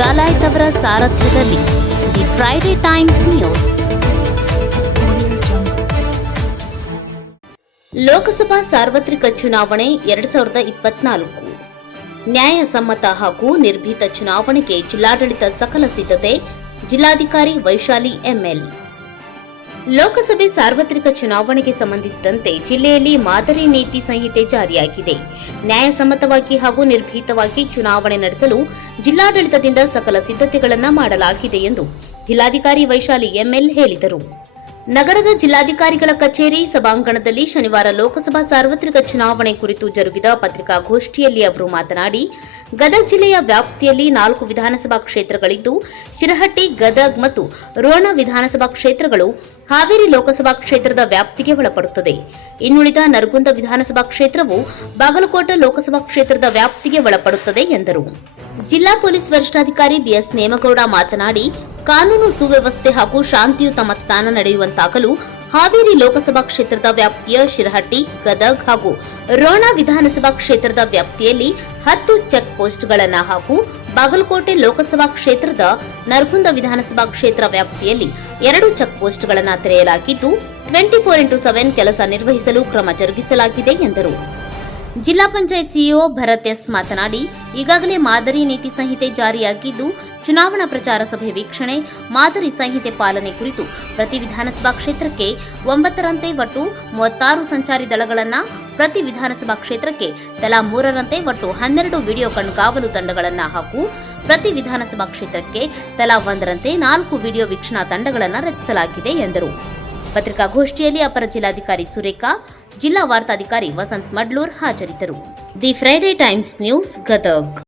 ಡಾಲಾಯ್ತ್ ಅವರ ಸಾರಥ್ಯದಲ್ಲಿ the Friday times news. Lok Sabha ಸಾರ್ವತ್ರಿಕ ಚುನಾವಣೆ 2024 ನ್ಯಾಯಸಮ್ಮತ ಹಾಗೂ ನಿರ್ಭೀತ ಚುನಾವಣೆಗೆ ಜಿಲ್ಲಾಡಳಿತ ಸಕಲ ಸಿದ್ಧತೆ. ಜಿಲ್ಲಾಧಿಕಾರಿ ವೈಶಾಲಿ ಎಂಎಲ್. ಲೋಕಸಭೆ ಸಾರ್ವತ್ರಿಕ ಚುನಾವಣೆಗೆ ಸಂಬಂಧಿಸಿದಂತೆ ಜಿಲ್ಲೆಯಲ್ಲಿ ಮಾದರಿ ನೀತಿ ಸಂಹಿತೆ ಜಾರಿಯಾಗಿದೆ. ನ್ಯಾಯಸಮ್ಮತವಾಗಿ ಹಾಗೂ ನಿರ್ಭೀತವಾಗಿ ಚುನಾವಣೆ ನಡೆಸಲು ಜಿಲ್ಲಾಡಳಿತದಿಂದ ಸಕಲ ಸಿದ್ಧತೆಗಳನ್ನು ಮಾಡಲಾಗಿದೆ ಎಂದು ಜಿಲ್ಲಾಧಿಕಾರಿ ವೈಶಾಲಿ ಎಂಎಲ್ ಹೇಳಿದರು. ನಗರದ ಜಿಲ್ಲಾಧಿಕಾರಿಗಳ ಕಚೇರಿ ಸಭಾಂಗಣದಲ್ಲಿ ಶನಿವಾರ ಲೋಕಸಭಾ ಸಾರ್ವತ್ರಿಕ ಚುನಾವಣೆ ಕುರಿತು ಜರುಗಿದ ಪತ್ರಿಕಾಗೋಷ್ಠಿಯಲ್ಲಿ ಅವರು ಮಾತನಾಡಿ, ಗದಗ ಜಿಲ್ಲೆಯ ವ್ಯಾಪ್ತಿಯಲ್ಲಿ 4 ವಿಧಾನಸಭಾ ಕ್ಷೇತ್ರಗಳಿದ್ದು, ಶಿರಹಟ್ಟಿ, ಗದಗ ಮತ್ತು ರೋಣ ವಿಧಾನಸಭಾ ಕ್ಷೇತ್ರಗಳು ಹಾವೇರಿ ಲೋಕಸಭಾ ಕ್ಷೇತ್ರದ ವ್ಯಾಪ್ತಿಗೆ ಒಳಪಡುತ್ತದೆ. ಇನ್ನುಳಿದ ನರಗುಂದ ವಿಧಾನಸಭಾ ಕ್ಷೇತ್ರವು ಬಾಗಲಕೋಟೆ ಲೋಕಸಭಾ ಕ್ಷೇತ್ರದ ವ್ಯಾಪ್ತಿಗೆ ಒಳಪಡುತ್ತದೆ ಎಂದರು. ಜಿಲ್ಲಾ ಪೊಲೀಸ್ ವರಿಷ್ಠಾಧಿಕಾರಿ ಬಿಎಸ್ ನೇಮಗೌಡ ಮಾತನಾಡಿ, ಕಾನೂನು ಸುವ್ಯವಸ್ಥೆ ಹಾಗೂ ಶಾಂತಿಯುತ ಮತದಾನ ನಡೆಯುವಂತಾಗಲು ಹಾವೇರಿ ಲೋಕಸಭಾ ಕ್ಷೇತ್ರದ ವ್ಯಾಪ್ತಿಯ ಶಿರಹಟ್ಟಿ, ಗದಗ ಹಾಗೂ ರೋಣ ವಿಧಾನಸಭಾ ಕ್ಷೇತ್ರದ ವ್ಯಾಪ್ತಿಯಲ್ಲಿ 10 ಚೆಕ್ ಪೋಸ್ಟ್ಗಳನ್ನು ಹಾಗೂ ಬಾಗಲಕೋಟೆ ಲೋಕಸಭಾ ಕ್ಷೇತ್ರದ ನರಗುಂದ ವಿಧಾನಸಭಾ ಕ್ಷೇತ್ರ ವ್ಯಾಪ್ತಿಯಲ್ಲಿ 2 ಚೆಕ್ ಪೋಸ್ಟ್ಗಳನ್ನು ತೆರೆಯಲಾಗಿದ್ದು 24/7 ಕೆಲಸ ನಿರ್ವಹಿಸಲು ಕ್ರಮ ಜರುಗಿಸಲಾಗಿದೆ ಎಂದರು. ಜಿಲ್ಲಾ ಪಂಚಾಯತ್ ಸಿಇಒ ಭರತ್ ಎಸ್ ಮಾತನಾಡಿ, ಈಗಾಗಲೇ ಮಾದರಿ ನೀತಿ ಸಂಹಿತೆ ಜಾರಿಯಾಗಿದ್ದು, ಚುನಾವಣಾ ಪ್ರಚಾರ ಸಭೆ ವೀಕ್ಷಣೆ, ಮಾದರಿ ಸಂಹಿತೆ ಪಾಲನೆ ಕುರಿತು ಪ್ರತಿ ವಿಧಾನಸಭಾ ಕ್ಷೇತ್ರಕ್ಕೆ 9ರಂತೆ ಒಟ್ಟು 36 ಸಂಚಾರಿ ದಳಗಳನ್ನು, ಪ್ರತಿ ವಿಧಾನಸಭಾ ಕ್ಷೇತ್ರಕ್ಕೆ ತಲಾ 3ರಂತೆ ಒಟ್ಟು 12 ವಿಡಿಯೋ ಕಣ್ಗಾವಲು ತಂಡಗಳನ್ನು ಹಾಗೂ ಪ್ರತಿ ವಿಧಾನಸಭಾ ಕ್ಷೇತ್ರಕ್ಕೆ ತಲಾ 1ರಂತೆ 4 ವಿಡಿಯೋ ವೀಕ್ಷಣಾ ತಂಡಗಳನ್ನು ರಚಿಸಲಾಗಿದೆ ಎಂದರು. ಪತ್ರಿಕಾಗೋಷ್ಠಿಯಲ್ಲಿ ಅಪರ ಜಿಲ್ಲಾಧಿಕಾರಿ ಸುರೇಖಾ, ಜಿಲ್ಲಾ ವಾರ್ತಾಧಿಕಾರಿ ವಸಂತ್ ಮಡ್ಲೂರ್ ಹಾಜರಿದ್ದರು. The Friday times news, Gadag.